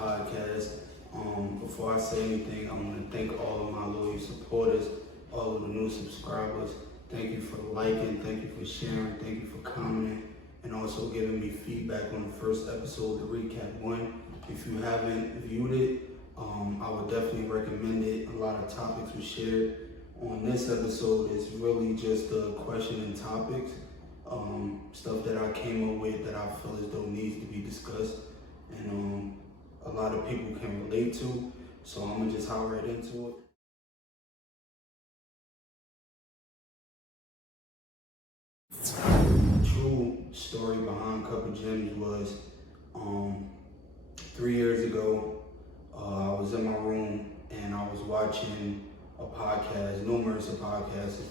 podcast. Before I say anything, I want to thank all of my loyal supporters, all of the new subscribers. Thank you for liking, thank you for sharing, thank you for commenting, and also giving me feedback on the first episode, the Recap 1. If you haven't viewed it, I would definitely recommend it. A lot of topics were shared. On this episode, it's really just a question and topics, stuff that I came up with that I feel as though needs to be discussed, and a lot of people can relate to. So I'm gonna just hop right into it. The true story behind Cup of Gems was 3 years ago. I was in my room and I was watching a podcast, numerous of podcasts,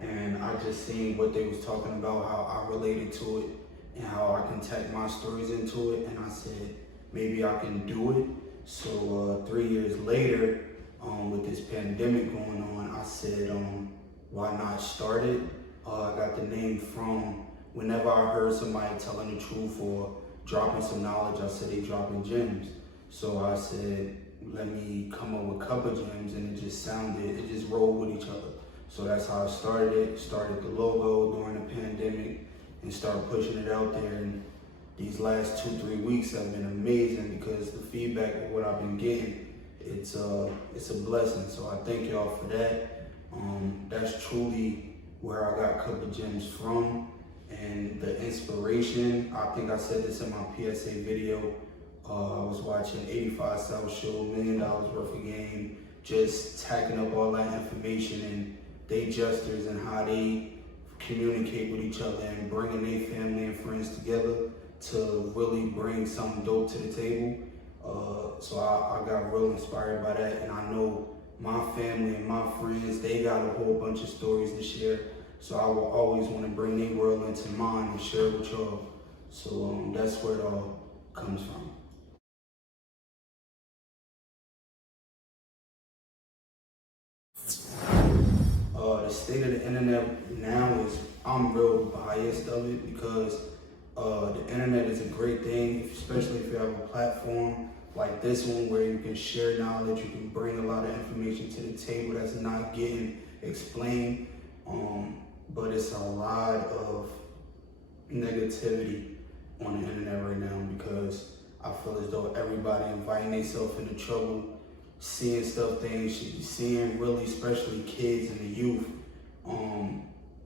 and I just seen what they was talking about, how I related to it, and how I can tack my stories into it. And I said, maybe I can do it. So 3 years later, with this pandemic going on, I said, why not start it? I got the name from whenever I heard somebody telling the truth or dropping some knowledge, I said they dropping gems. So I said, let me come up with Cup of Gems, and it just rolled with each other. So that's how I started it. Started the logo during the pandemic and started pushing it out there. And these last 2-3 weeks have been amazing because the feedback of what I've been getting, it's a blessing. So I thank y'all for that. That's truly where I got Cup of Gems from, and the inspiration. I think I said this in my PSA video. I was watching 85 South Show, $1 Million Worth of Game, just tacking up all that information and they gestures and how they communicate with each other and bringing their family and friends together to really bring something dope to the table. So I got real inspired by that, and I know my family and my friends, they got a whole bunch of stories to share. So I will always want to bring their world into mine and share with y'all. So that's where it all comes from. The state of the internet now is, I'm real biased of it because the internet is a great thing, especially if you have a platform like this one where you can share knowledge, you can bring a lot of information to the table that's not getting explained. But it's a lot of negativity on the internet right now because I feel as though everybody inviting themselves into trouble, seeing stuff things should be seeing, really, especially kids and the youth.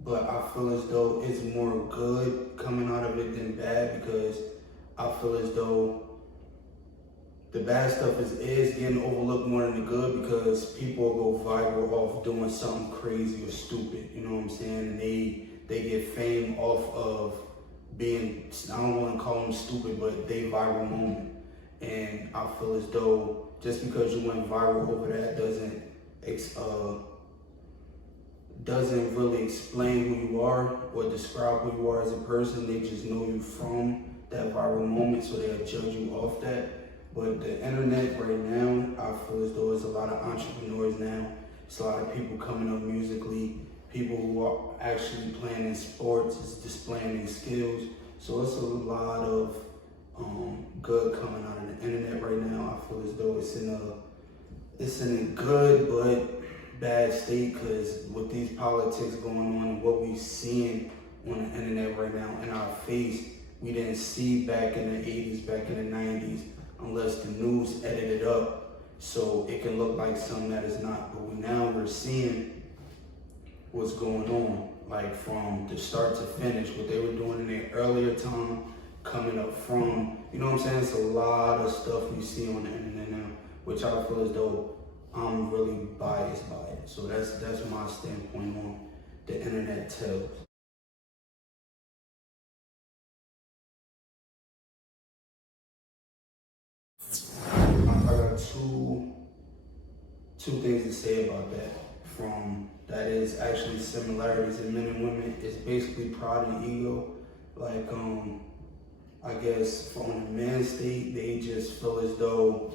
But I feel as though it's more good coming out of it than bad, because I feel as though the bad stuff is getting overlooked more than the good, because people go viral off doing something crazy or stupid, you know what I'm saying? And they get fame off of being, I don't want to call them stupid, but they viral moment. And I feel as though just because you went viral over that doesn't really explain who you are or describe who you are as a person. They just know you from that viral moment, so they'll judge you off that. But the internet right now, I feel as though there's a lot of entrepreneurs now. It's a lot of people coming up musically, people who are actually playing in sports, is displaying their skills. So it's a lot of good coming out of the internet right now. I feel as though it's in a good but bad state, because with these politics going on and what we're seeing on the internet right now in our face, we didn't see back in the 80s, back in the 90s, unless the news edited up so it can look like something that is not. But we're seeing what's going on, like from the start to finish, what they were doing in their earlier time, coming up from, you know what I'm saying? It's a lot of stuff we see on the internet now, which I feel as though I'm really biased by it. So that's my standpoint on the internet tells. I got two things to say about that. That is actually similarities in men and women. It's basically pride and ego. Like, I guess from the men's state, they just feel as though,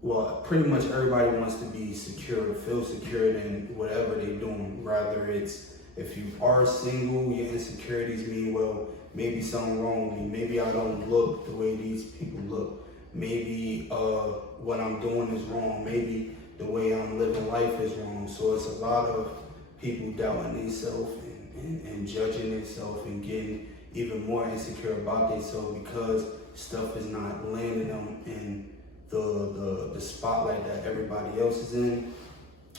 well, pretty much everybody wants to be secure, feel secure in whatever they're doing. Rather it's, if you are single, your insecurities mean, well, maybe something wrong with me. Maybe I don't look the way these people look. maybe what I'm doing is wrong, maybe the way I'm living life is wrong. So it's a lot of people doubting themselves and judging themselves and getting even more insecure about themselves because stuff is not landing them in the spotlight that everybody else is in.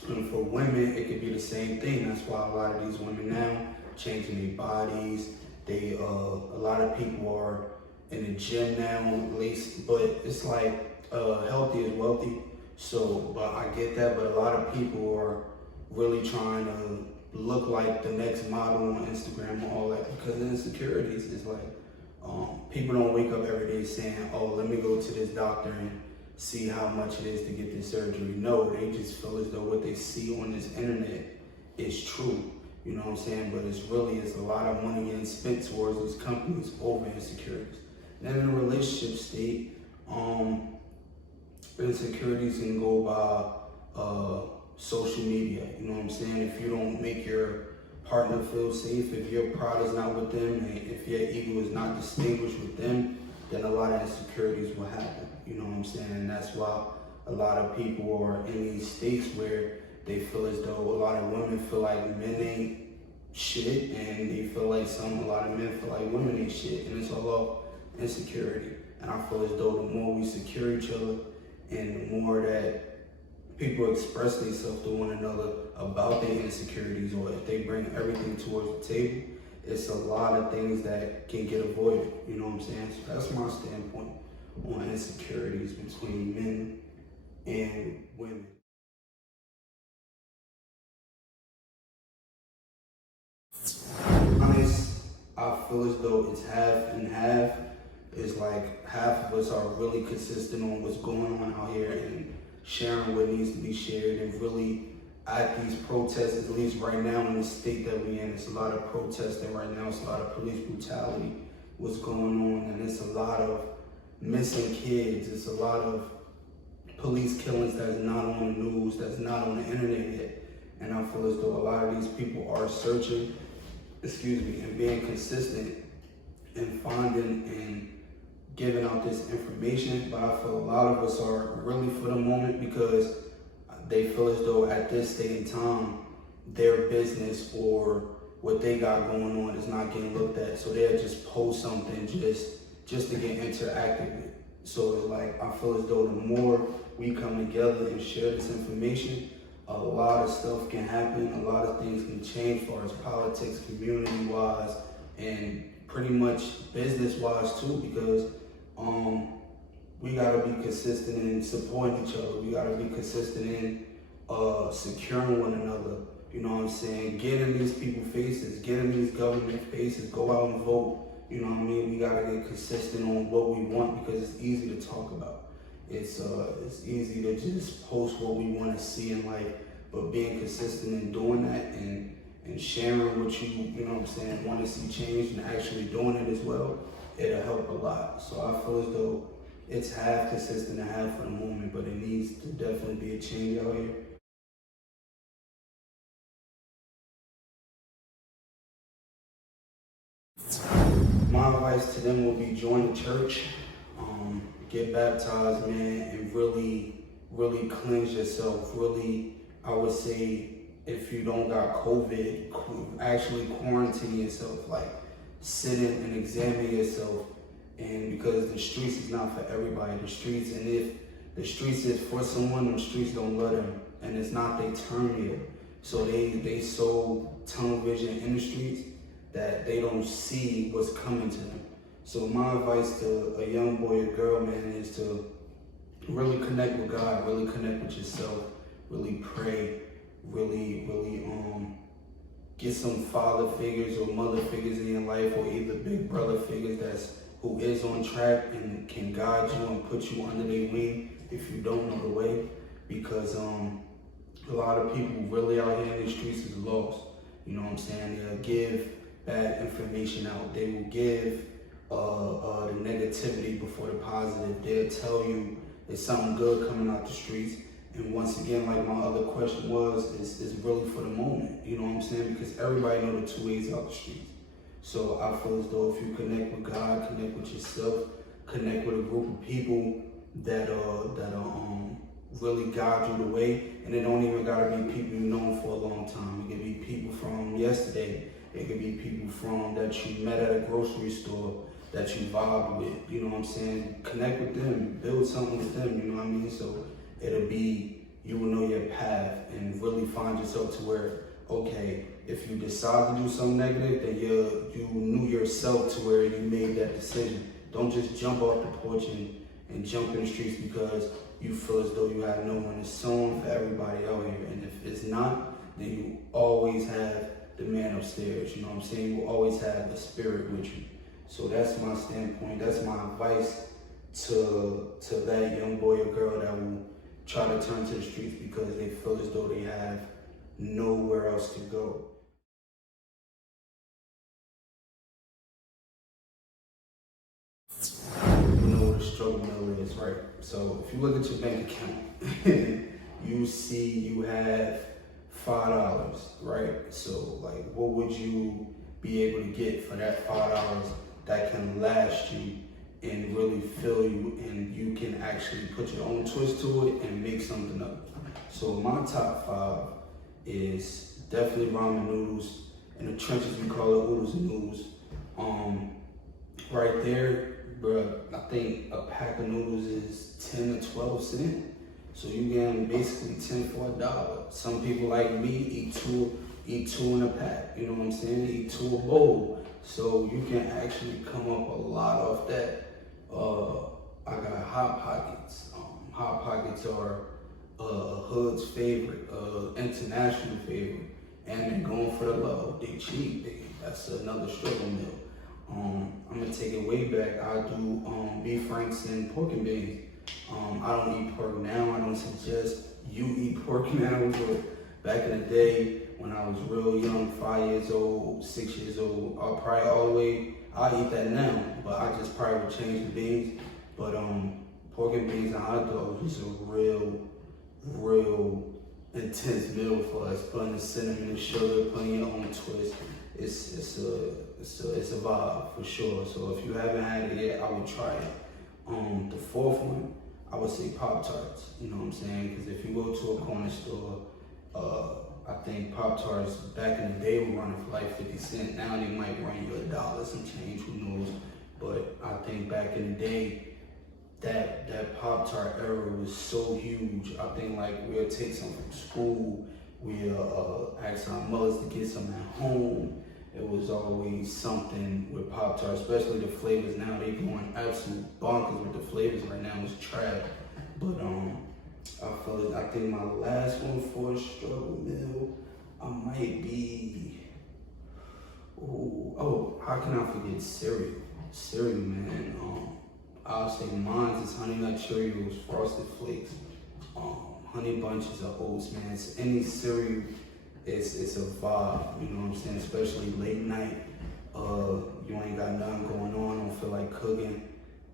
And for women, it could be the same thing. That's why a lot of these women now changing their bodies. They a lot of people are in the gym now, at least, but it's like healthy is wealthy. So, but I get that, but a lot of people are really trying to look like the next model on Instagram and all that because of insecurities. It's like people don't wake up every day saying, oh, let me go to this doctor and see how much it is to get this surgery. No, they just feel as though what they see on this internet is true. You know what I'm saying? But it's a lot of money getting spent towards these companies over insecurities. Then in a relationship state, insecurities can go by social media. You know what I'm saying? If you don't make your partner feel safe, if your pride is not with them, and if your ego is not distinguished with them, then a lot of insecurities will happen. You know what I'm saying? And that's why a lot of people are in these states where they feel as though a lot of women feel like men ain't shit, and they feel like a lot of men feel like women ain't shit, and it's all about insecurity. And I feel as though the more we secure each other and the more that people express themselves to one another about their insecurities, or if they bring everything towards the table, it's a lot of things that can get avoided. You know what I'm saying? So that's my standpoint on insecurities between men and women. Honest, I feel as though it's half and half. It's like half of us are really consistent on what's going on out here and sharing what needs to be shared, and really at these protests, at least right now in the state that we're in, it's a lot of protesting right now. It's a lot of police brutality, what's going on, and it's a lot of missing kids. It's a lot of police killings that's not on the news, that's not on the internet yet. And I feel as though a lot of these people are searching, and being consistent and finding and giving out this information. But I feel a lot of us are really for the moment because they feel as though at this state in time, their business or what they got going on is not getting looked at. So they'll just post something just to get interactive with. So it's like, I feel as though the more we come together and share this information, a lot of stuff can happen, a lot of things can change as far as politics, community-wise, and pretty much business-wise too, because we gotta be consistent in supporting each other. We gotta be consistent in securing one another. You know what I'm saying? Get in these people's faces, get in these government faces, go out and vote. You know what I mean? We gotta get consistent on what we want because it's easy to talk about. It's easy to just post what we want to see in life, but being consistent in doing that and sharing what you know what I'm saying, want to see change and actually doing it as well, it'll help a lot. So I feel as though it's half consistent and half for the moment, but it needs to definitely be a change out here. My advice to them will be join the church, get baptized, man, and really cleanse yourself. Really, I would say, if you don't got COVID, actually quarantine yourself, like sit in and examine yourself. And because the streets is not for everybody, the streets, and if the streets is for someone, the streets don't love them, and it's not their turn yet. So they so tunnel vision in the streets that they don't see what's coming to them. So my advice to a young boy or girl, man, is to really connect with God, really connect with yourself, really pray, really get some father figures or mother figures in your life, or either big brother figures who is on track and can guide you and put you under their wing if you don't know the way. Because a lot of people really out here in the streets is lost. You know what I'm saying? They'll give bad information out. They will give the negativity before the positive. They'll tell you there's something good coming out the streets. And once again, like my other question was, it's really for the moment. You know what I'm saying? Because everybody know the 2 ways out the streets. So I feel as though if you connect with God, connect with yourself, connect with a group of people that really guide you the way. And it don't even gotta be people you known for a long time. It could be people from yesterday. It could be people from that you met at a grocery store that you vibe with. You know what I'm saying? Connect with them, build something with them. You know what I mean? So it'll be, you will know your path and really find yourself to where, okay, if you decide to do something negative, then you knew yourself to where you made that decision. Don't just jump off the porch and jump in the streets because you feel as though you have no one. It's someone for everybody out here. And if it's not, then you always have the man upstairs. You know what I'm saying? You will always have the spirit with you. So that's my standpoint. That's my advice to that young boy or girl that will try to turn to the streets because they feel as though they have nowhere else to go. You know what a struggle mill is, right? So if you look at your bank account, you see you have $5, right? So like, what would you be able to get for that $5 that can last you and really fill you, and you can actually put your own twist to it and make something of it? So my top 5 is definitely ramen noodles. In the trenches, we call it oodles and noodles. Right there, bro, I think a pack of noodles is 10 to 12 cents. So you getting basically 10 for $1. Some people like me eat two in a pack. You know what I'm saying? Eat 2 a bowl. So you can actually come up a lot off that. I got Hot Pockets. Hot Pockets are hood's favorite, international favorite, and they're going for the low. They cheap. That's another struggle meal. I'm gonna take it way back. I do beef franks and pork and beans. I don't eat pork now. I don't suggest you eat pork now, but back in the day when I was real young, 5 years old, 6 years old, I'll probably all the way, I eat that now, but I just probably would change the beans. But pork and beans and hot dogs is a real intense meal for us. Putting the cinnamon and sugar, putting your own twist. It's a vibe for sure. So if you haven't had it yet, I would try it. The 4th one, I would say Pop-Tarts. You know what I'm saying? Because if you go to a corner store, I think Pop-Tarts back in the day were running for like 50 cents. Now they might run you $1 some change, who knows? But I think back in the day, that Pop-Tart era was so huge. I think like we'll take some from school, we'll ask our mothers to get some at home. It was always something with Pop-Tart, especially the flavors. Now they going absolute bonkers with the flavors right now. It's trash. But I think my last one for a struggle meal, I might be, how can I forget cereal? Cereal, man. I'll say mine is Honey Nut Cheerios, Frosted Flakes, Honey Bunches of Oats, man. It's any cereal. It's a vibe, you know what I'm saying? Especially late night, you ain't got nothing going on, don't feel like cooking.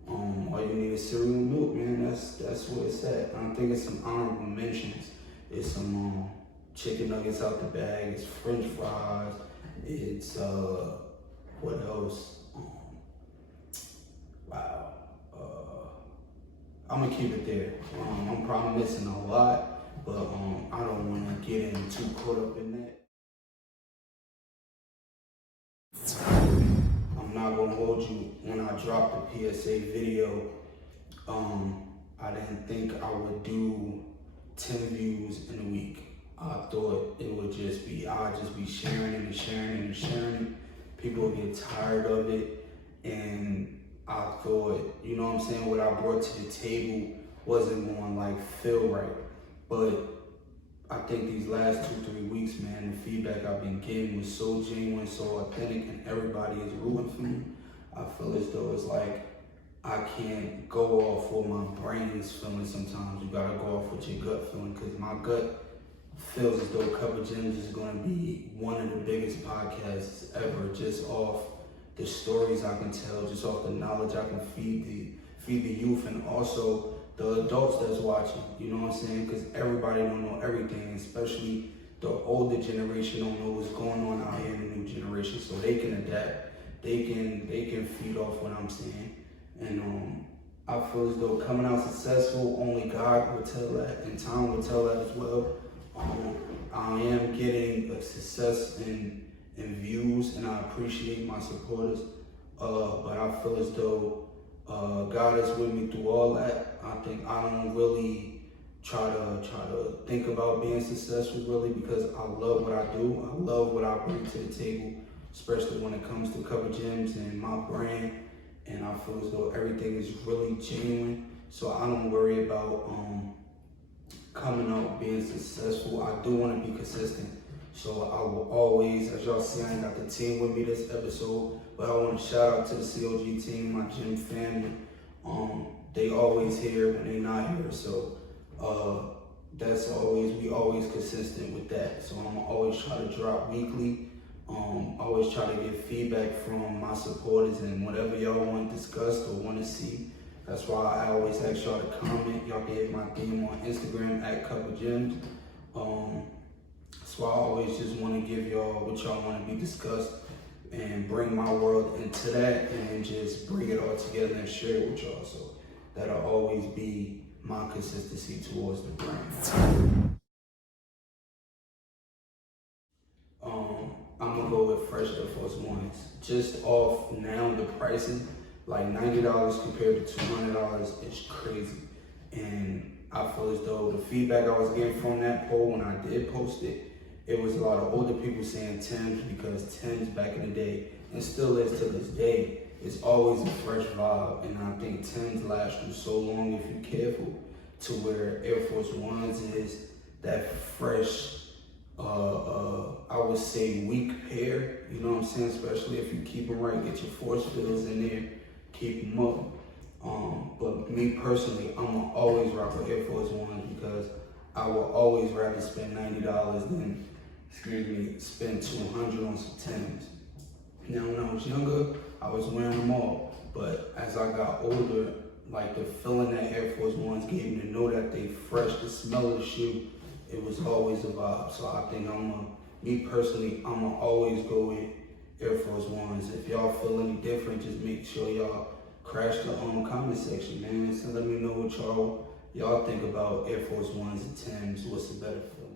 All you need is cereal and milk, man. That's where it's at. I think it's some honorable mentions. It's some chicken nuggets out the bag. It's French fries. It's what else? Wow. I'm gonna keep it there. I'm probably missing a lot. But I don't want to get in too caught up in that. I'm not going to hold you. When I dropped the PSA video, I didn't think I would do 10 views in a week. I thought it would just be, I'd just be sharing it and sharing it and sharing it. People would get tired of it. And I thought, you know what I'm saying, what I brought to the table wasn't going to like feel right. But I think these last 2-3 weeks, man, the feedback I've been getting was so genuine, so authentic, and everybody is rooting for me. I feel as though it's like I can't go off what my brain is feeling sometimes. You gotta go off with your gut feeling, because my gut feels as though Cup of Gems is gonna be one of the biggest podcasts ever, just off the stories I can tell, just off the knowledge I can feed the youth, and also the adults that's watching, you know what I'm saying? Because everybody don't know everything, especially the older generation don't know what's going on out here in the new generation, so they can adapt. They can feed off what I'm saying. And I feel as though coming out successful, only God will tell that, and time will tell that as well. I am getting a success in views, and I appreciate my supporters. But I feel as though God is with me through all that. I think I don't really try to think about being successful really, because I love what I do. I love what I bring to the table, especially when it comes to Cover Gems and my brand. And I feel as though everything is really genuine. So I don't worry about coming out being successful. I do want to be consistent. So I will always, as y'all see, I ain't got the team with me this episode, but I want to shout out to the COG team, my gym family. They always here when they not here. So that's always, we always consistent with that. So I'm always try to drop weekly. Always try to get feedback from my supporters and whatever y'all want discussed or want to see. That's why I always ask y'all to comment. Y'all can hit my DM on Instagram at Cover Gems. That's why I always just want to give y'all what y'all want to be discussed and bring my world into that and just bring it all together and share it with y'all. So that'll always be my consistency towards the brand. I'm gonna go with Fresh Air Force Ones. Just off now the pricing, like $90 compared to $200 is crazy. And I feel as though the feedback I was getting from that poll when I did post it, it was a lot of older people saying Timbs, because Timbs back in the day, and still is to this day, it's always a fresh vibe. And I think Timbs last you so long if you're careful, to where Air Force Ones is that fresh, I would say weak pair, you know what I'm saying? Especially if you keep them right, get your force fields in there, keep them up. But me personally, I'm gonna always rock with Air Force Ones, because I will always rather spend $90 than, spend $200 on some Timbs. Now when I was younger, I was wearing them all. But as I got older, like the feeling that Air Force Ones gave me, to know that they fresh, the smell of the shoe, it was always a vibe. So I think me personally, I'm gonna always go with Air Force Ones. If y'all feel any different, just make sure y'all crash the comment section, man. So let me know what y'all think about Air Force Ones and Timbs. What's the better feeling?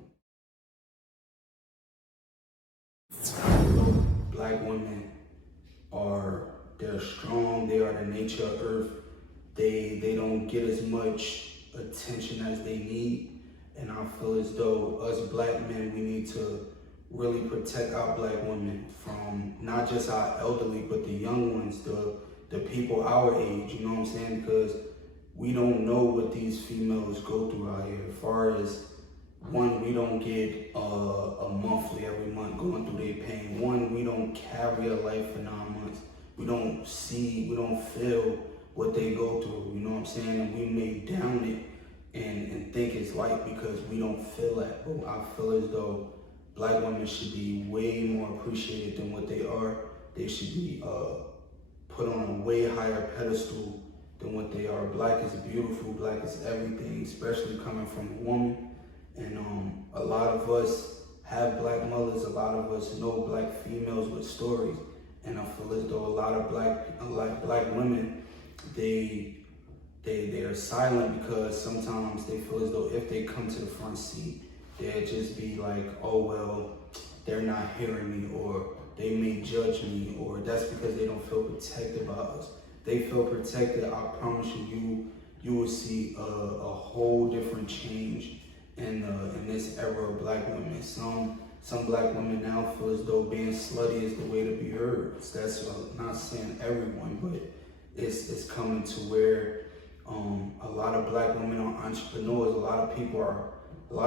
Black women they're strong. They are the nature of Earth. They don't get as much attention as they need. And I feel as though us black men, we need to really protect our black women from not just our elderly, but the young ones, the people our age, you know what I'm saying? Because we don't know what these females go through out here. As far as, one, we don't get a monthly every month going through their pain. One, we don't carry a life for 9 months. We don't feel what they go through, you know what I'm saying? And we may down it and think it's light because we don't feel that. But I feel as though black women should be way more appreciated than what they are. They should be put on a way higher pedestal than what they are. Black is beautiful, black is everything, especially coming from a woman. And a lot of us have black mothers, a lot of us know black females with stories. And I feel as though a lot of black women, they're silent because sometimes they feel as though if they come to the front seat, they'll just be like, oh, well, they're not hearing me, or they may judge me, or that's because they don't feel protected by us. They feel protected. I promise you will see a whole different change in this era of black women. Some black women now feel as though being slutty is the way to be heard. That's not saying everyone, but it's coming to where a lot of black women are entrepreneurs. A lot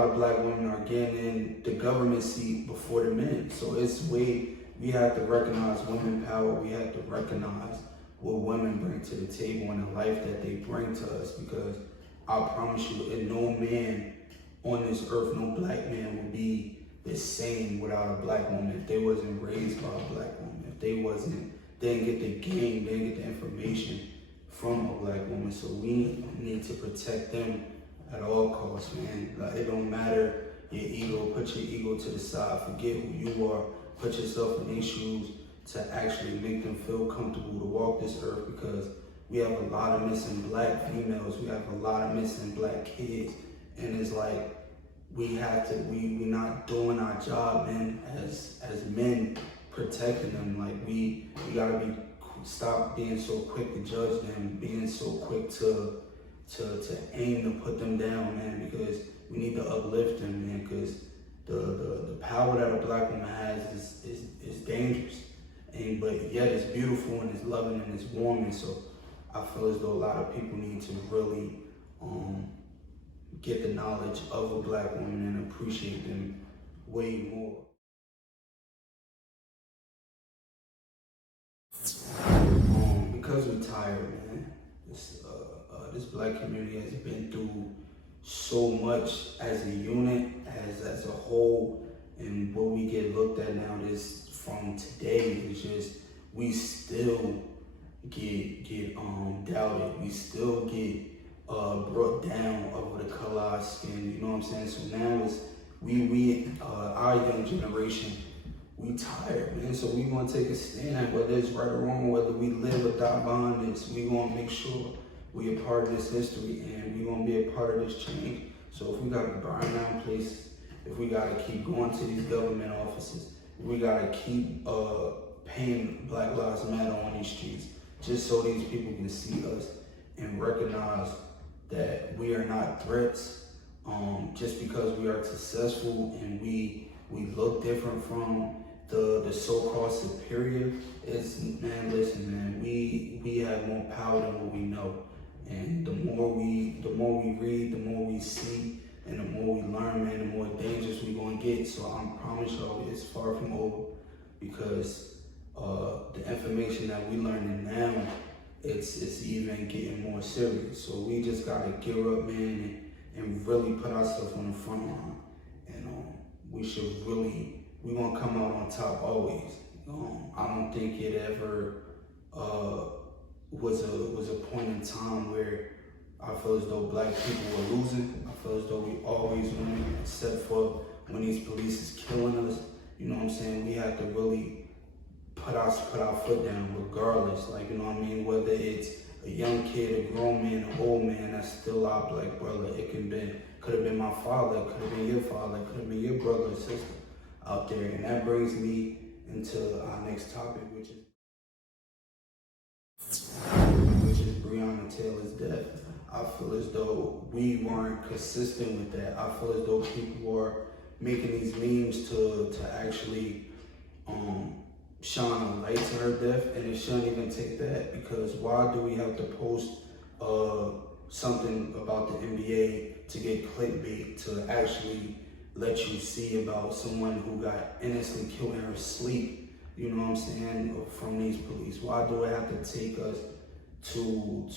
of black women are getting in the government seat before the men. So we have to recognize women power. We have to recognize what women bring to the table and the life that they bring to us, because I promise you, and no man on this earth, no black man will be the same without a black woman. If they wasn't raised by a black woman, if they didn't get the game, they didn't get the information from a black woman. So we need to protect them at all costs, man. Like, it don't matter your ego. Put your ego to the side. Forget who you are. Put yourself in their shoes to actually make them feel comfortable to walk this earth, because we have a lot of missing black females, we have a lot of missing black kids, and it's like we not doing our job, man, as men protecting them. Like we gotta stop being so quick to judge them, being so quick to aim to put them down, man, because we need to uplift them, man, because the power that a black woman has is dangerous, but yet it's beautiful and it's loving and it's warming. So I feel as though a lot of people need to really get the knowledge of a black woman and appreciate them way more. Because we're tired, man. This black community has been through so much as a unit, as a whole, and what we get looked at now is from today is just we still get doubted. We still get brought down over the color of our skin. You know what I'm saying? So now it's our young generation. We tired, man, so we gonna take a stand, whether it's right or wrong, whether we live or die behind this. We gonna make sure we a part of this history and we gonna be a part of this change. So if we gotta burn down places, if we gotta keep going to these government offices, we gotta keep paying Black Lives Matter on these streets, just so these people can see us and recognize that we are not threats, just because we are successful and we look different from the so-called superior. It's, man, listen, man, we have more power than what we know. And the more we read, the more we see, and the more we learn, man, the more dangerous we're gonna get. So I promise y'all it's far from over, because the information that we learning now, it's even getting more serious. So we just gotta gear up, man, and really put ourselves on the front line. And we're gonna come out on top always. I don't think it ever was a point in time where I feel as though black people were losing. I feel as though we always winning, except for when these police is killing us. You know what I'm saying? We have to really put our foot down regardless. Like, you know what I mean? Whether it's a young kid, a grown man, an old man, that's still our black brother. It could have been my father, it could have been your father, it could have been your brother or sister out there. And that brings me into our next topic, which is Breonna Taylor's death. I feel as though we weren't consistent with that. I feel as though people were making these memes to actually shine a light to her death, and it shouldn't even take that, because why do we have to post something about the NBA to get clickbait, to actually let you see about someone who got innocently killed in her sleep, you know what I'm saying, from these police? Why do it have to take us to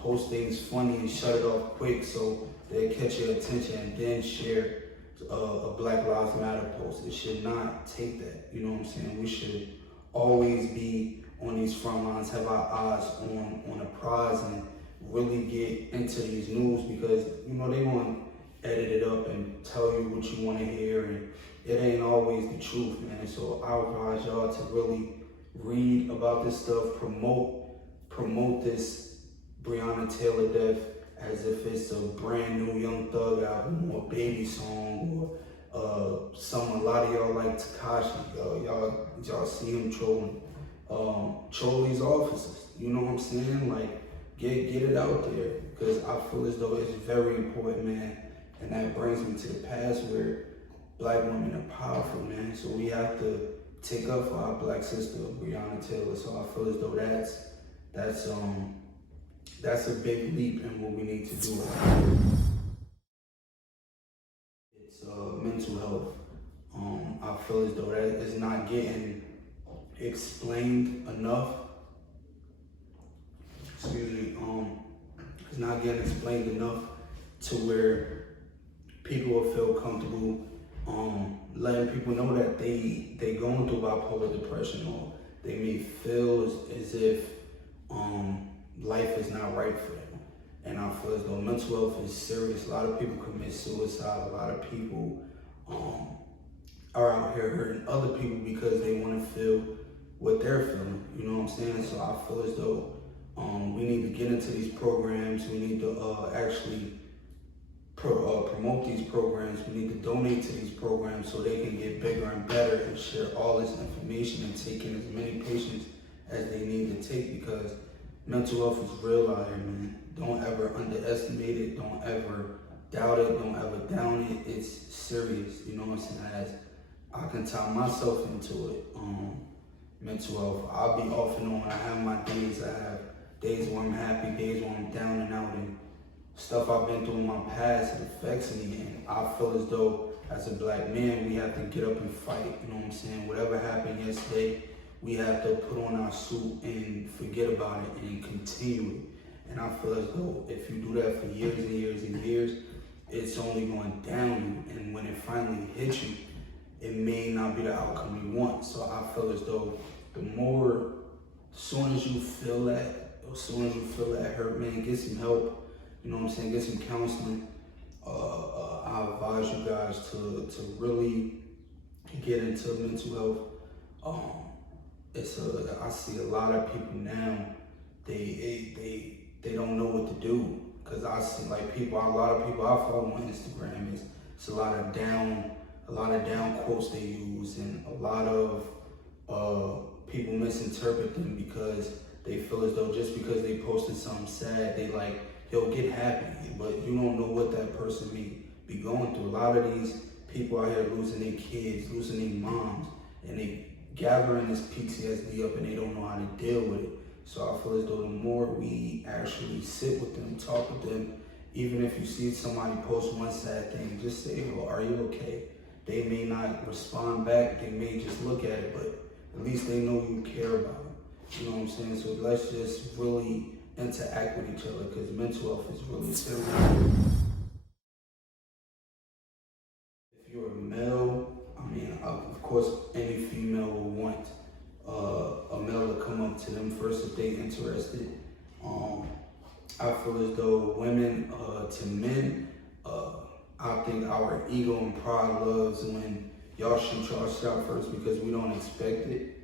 post things funny and shut it off quick so they catch your attention and then share a Black Lives Matter post? It should not take that, you know what I'm saying? We should always be on these front lines, have our eyes on the prize, and really get into these news, because, you know, they want to edit it up and tell you what you want to hear, and it ain't always the truth, man. So I advise y'all to really read about this stuff, promote this Breonna Taylor death as if it's a brand new Young Thug album or Baby song, or a lot of y'all like Tekashi. Y'all see him troll these officers. You know what I'm saying? Like, get it out there, because I feel as though it's very important, man. And that brings me to the past where black women are powerful, man. So we have to take up for our black sister, Breonna Taylor. So I feel as though that's a big leap in what we need to do. It's mental health. I feel as though that is not getting explained enough. It's not getting explained enough to where people will feel comfortable letting people know that they going through bipolar depression, or they may feel as if life is not right for them. And I feel as though mental health is serious. A lot of people commit suicide. A lot of people are out here hurting other people because they want to feel what they're feeling. You know what I'm saying? So I feel as though We need to get into these programs. We need to actually promote these programs. We need to donate to these programs so they can get bigger and better and share all this information and take in as many patients as they need to take, because mental health is real out here, man. Don't ever underestimate it. Don't ever doubt it. Don't ever down it. It's serious. You know what I'm saying? As I can tie myself into it. Mental health. I'll be off and on. I have my days. I have days where I'm happy, days where I'm down and out, and stuff I've been through in my past, it affects me. And I feel as though as a black man, we have to get up and fight. You know what I'm saying? Whatever happened yesterday, we have to put on our suit and forget about it and continue it. And I feel as though if you do that for years and years and years, it's only going down. And when it finally hits you, it may not be the outcome you want. So I feel as though as soon as you feel that hurt, man, get some help. You know what I'm saying? Get some counseling. I advise you guys to really get into mental health. I see a lot of people now. They don't know what to do, because I see like a lot of people I follow on Instagram. It's a lot of down quotes they use, and a lot of people misinterpret them because they feel as though just because they posted something sad, he'll get happy. But you don't know what that person may be going through. A lot of these people out here losing their kids, losing their moms, and they gathering this PTSD up and they don't know how to deal with it. So I feel as though the more we actually sit with them, talk with them, even if you see somebody post one sad thing, just say, "Oh, are you okay?" They may not respond back, they may just look at it, but at least they know you care about them. You know what I'm saying? So let's just really interact with each other, because mental health is really serious. If you're a male, of course, any female will want a male to come up to them first if they're interested. I feel as though women to men, I think our ego and pride loves when y'all shoot y'all shot first because we don't expect it.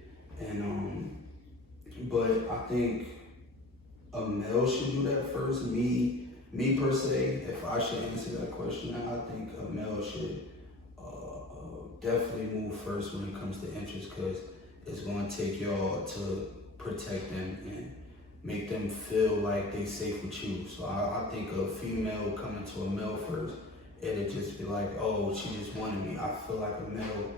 But I think a male should do that first. Me per se, if I should answer that question, I think a male should definitely move first when it comes to interest, because it's going to take y'all to protect them and make them feel like they safe with you. So I think a female coming to a male first, it'd just be like, "Oh, she just wanted me." I feel like a male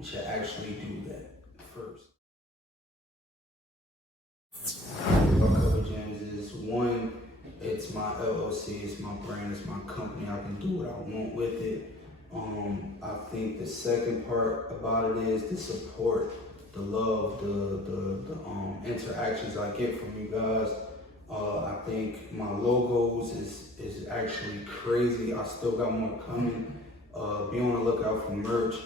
should actually do that first. What Cover Gems is, one, it's my LLC, it's my brand, it's my company. I can do what I want with it. I think the second part about it is the support, the love, the interactions I get from you guys. I think my logos is actually crazy. I still got more coming. Be on the lookout for merch.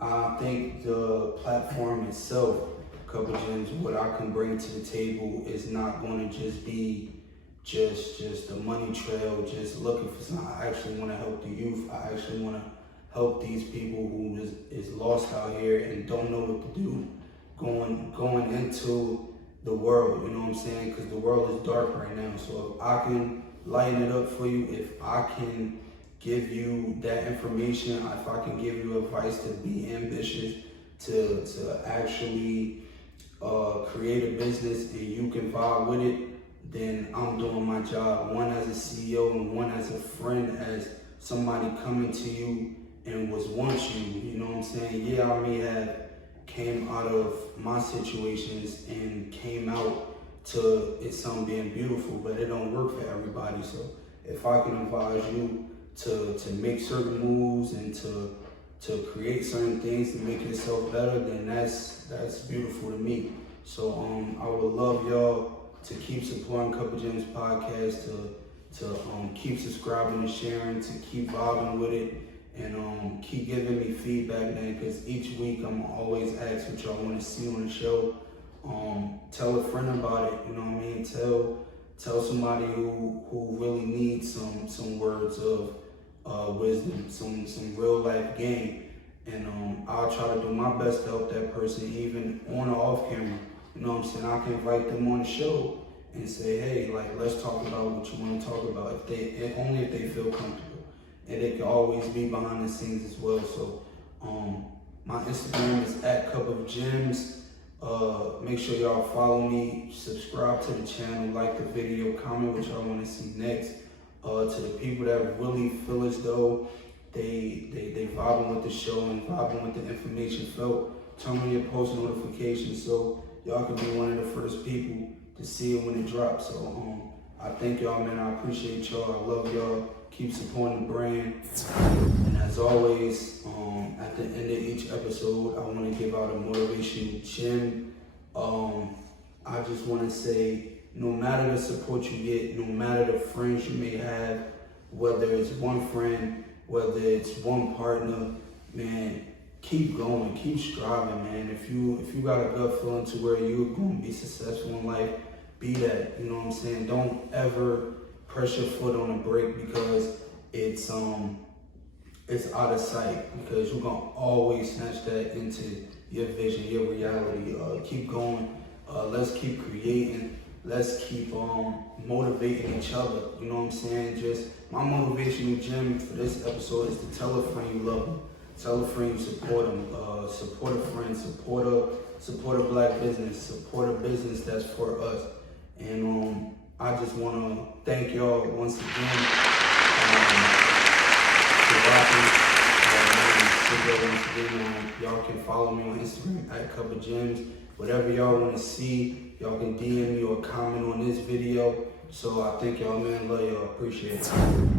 I think the platform itself, Cover Gems, what I can bring to the table is not going to just be just a money trail, just looking for something. I actually want to help the youth. I actually want to help these people who is lost out here and don't know what to do going into the world, you know what I'm saying? Because the world is dark right now. So if I can lighten it up for you, if I can give you that information, if I can give you advice to be ambitious, to actually create a business and you can vibe with it, then I'm doing my job, one as a CEO and one as a friend, as somebody coming to you and wants you, you know what I'm saying? Yeah, I may have came out of my situations and came out to it something being beautiful, but it don't work for everybody. So if I can advise you to make certain moves and to create certain things to make yourself better, then that's beautiful to me. So I would love y'all to keep supporting Cover Gems podcast, to keep subscribing and sharing, to keep vibing with it, and keep giving me feedback, man, because each week I'm always asked what y'all want to see on the show. Tell a friend about it, you know what I mean? Tell somebody who really needs some words of wisdom, some real life game. And I'll try to do my best to help that person, even on or off camera. you know what I'm saying, I can invite them on the show and say, hey, like, let's talk about what you want to talk about, only if they feel comfortable. And it can always be behind the scenes as well. So my Instagram is @cupofgems. Make sure y'all follow me, subscribe to the channel, like the video, comment what y'all want to see next. To the people that really feel as though they vibing with the show and vibing with the information felt, turn on your post notifications so y'all can be one of the first people to see it when it drops. So I thank y'all, man. I appreciate y'all. I love y'all. Keep supporting the brand. And as always, at the end of each episode, I want to give out a motivational gem. I just want to say, no matter the support you get, no matter the friends you may have, whether it's one friend, whether it's one partner, man, keep going, keep striving, man. If you got a gut feeling to where you're going to be successful in life, be that. You know what I'm saying? Don't ever press your foot on the brake because it's out of sight, because you're gonna always snatch that into your vision, your reality. Keep going. Let's keep creating. Let's keep motivating each other. You know what I'm saying? Just my motivational gem for this episode is to tell a friend you love them. Tell a friend you support them. Support a friend. Support a black business. Support a business that's for us. And I just want to thank y'all once again for watching. Sizzo, once again, y'all can follow me on Instagram @cupofgems. Whatever y'all want to see, y'all can DM me or comment on this video. So I thank y'all, man. Love y'all. Appreciate it.